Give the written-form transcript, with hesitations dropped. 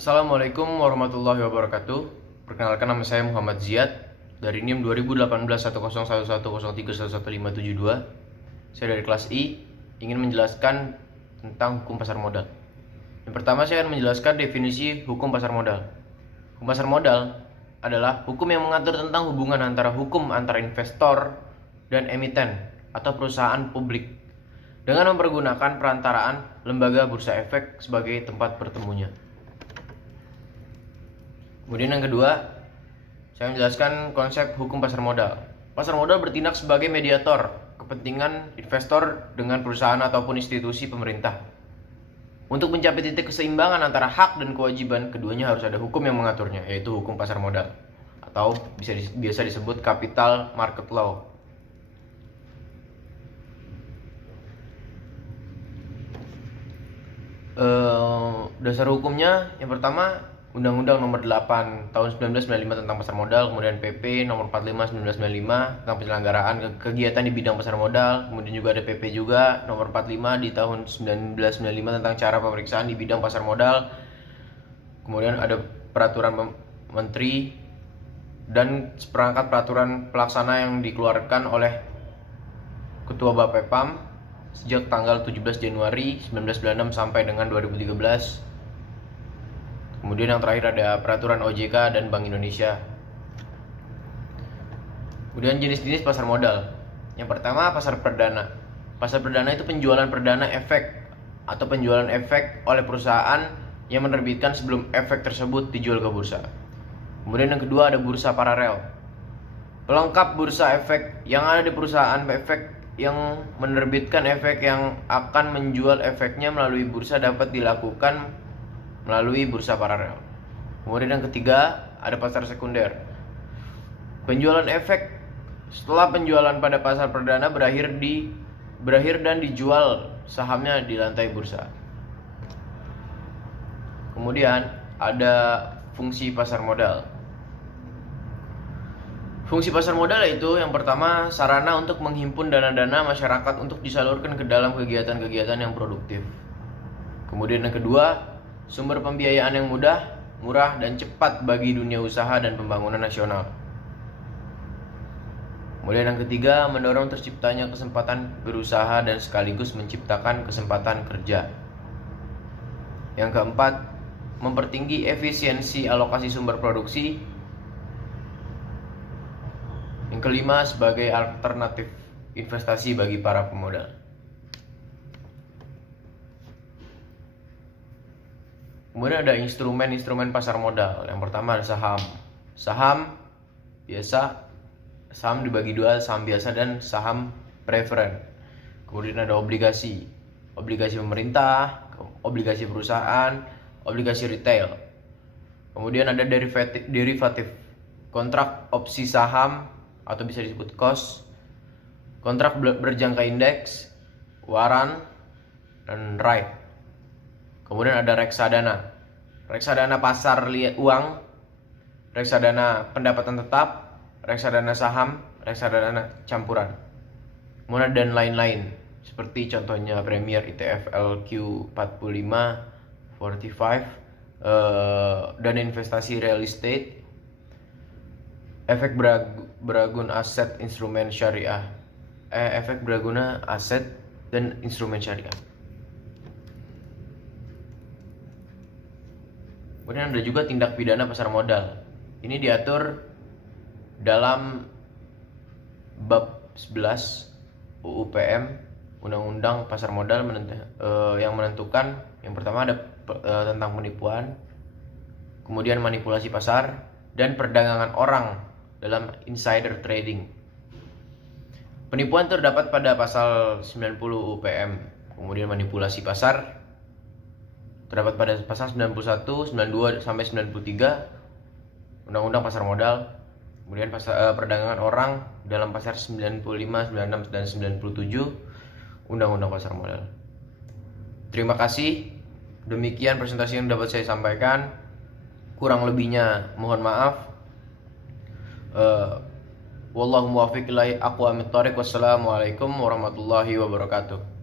Assalamualaikum warahmatullahi wabarakatuh. Perkenalkan, nama saya Muhammad Ziyad dari NIM 2018 101103111572. Saya dari kelas I, ingin menjelaskan tentang hukum pasar modal. Yang pertama, saya akan menjelaskan definisi hukum pasar modal. Hukum pasar modal adalah hukum yang mengatur tentang hubungan antara investor dan emiten atau perusahaan publik dengan mempergunakan perantaraan lembaga bursa efek sebagai tempat bertemunya. Kemudian yang kedua, saya menjelaskan konsep hukum pasar modal. Pasar modal bertindak sebagai mediator kepentingan investor dengan perusahaan ataupun institusi pemerintah. Untuk mencapai titik keseimbangan antara hak dan kewajiban, keduanya harus ada hukum yang mengaturnya, yaitu hukum pasar modal atau biasa disebut capital market law. Dasar hukumnya yang pertama, Undang-Undang Nomor 8 Tahun 1995 tentang pasar modal, kemudian PP Nomor 45 1995 tentang penyelenggaraan kegiatan di bidang pasar modal, kemudian juga ada PP juga Nomor 45 di tahun 1995 tentang cara pemeriksaan di bidang pasar modal, kemudian ada peraturan menteri dan seperangkat peraturan pelaksana yang dikeluarkan oleh Ketua Bapepam sejak tanggal 17 Januari 1996 sampai dengan 2013. Kemudian yang terakhir ada peraturan OJK dan Bank Indonesia. Kemudian jenis-jenis pasar modal. Yang pertama, pasar perdana. Pasar perdana itu penjualan perdana efek atau penjualan efek oleh perusahaan yang menerbitkan sebelum efek tersebut dijual ke bursa. Kemudian yang kedua ada bursa paralel. Pelengkap bursa efek yang ada di perusahaan efek yang menerbitkan efek yang akan menjual efeknya melalui bursa dapat dilakukan melalui bursa paralel. Kemudian yang ketiga ada pasar sekunder. Penjualan efek setelah penjualan pada pasar perdana berakhir dan dijual sahamnya di lantai bursa. Kemudian ada fungsi pasar modal. Fungsi pasar modal yaitu yang pertama, sarana untuk menghimpun dana-dana masyarakat untuk disalurkan ke dalam kegiatan-kegiatan yang produktif. Kemudian yang kedua, sumber pembiayaan yang mudah, murah, dan cepat bagi dunia usaha dan pembangunan nasional. Kemudian yang ketiga, mendorong terciptanya kesempatan berusaha dan sekaligus menciptakan kesempatan kerja. Yang keempat, mempertinggi efisiensi alokasi sumber produksi. Yang kelima, sebagai alternatif investasi bagi para pemodal. Kemudian ada instrumen pasar modal. Yang pertama ada saham. Saham biasa, saham dibagi dua, saham biasa dan saham preferen. Kemudian ada obligasi. Obligasi pemerintah, obligasi perusahaan, obligasi retail. Kemudian ada derivatif. Kontrak opsi saham atau bisa disebut KOS. Kontrak berjangka indeks, waran, dan right. Kemudian ada reksadana. Reksadana pasar uang, reksadana pendapatan tetap, reksadana saham, reksadana campuran. Kemudian dan lain-lain. Seperti contohnya Premier ETF LQ45, 45, dan investasi real estate, efek beraguna aset instrumen syariah. Efek beraguna aset dan instrumen syariah. Kemudian ada juga tindak pidana pasar modal. Ini diatur dalam bab 11 UU PM, Undang-Undang Pasar Modal, yang menentukan yang pertama ada tentang penipuan, kemudian manipulasi pasar, dan perdagangan orang dalam insider trading. Penipuan terdapat pada pasal 90 UU PM, kemudian manipulasi pasar terdapat pada pasal 91, 92 sampai 93 Undang-Undang Pasar Modal. Kemudian perdagangan orang dalam pasal 95, 96 dan 97 Undang-Undang Pasar Modal. Terima kasih. Demikian presentasi yang dapat saya sampaikan. Kurang lebihnya mohon maaf. Wallahu muwaffiq ila aqwamit thoriq. Wassalamualaikum warahmatullahi wabarakatuh.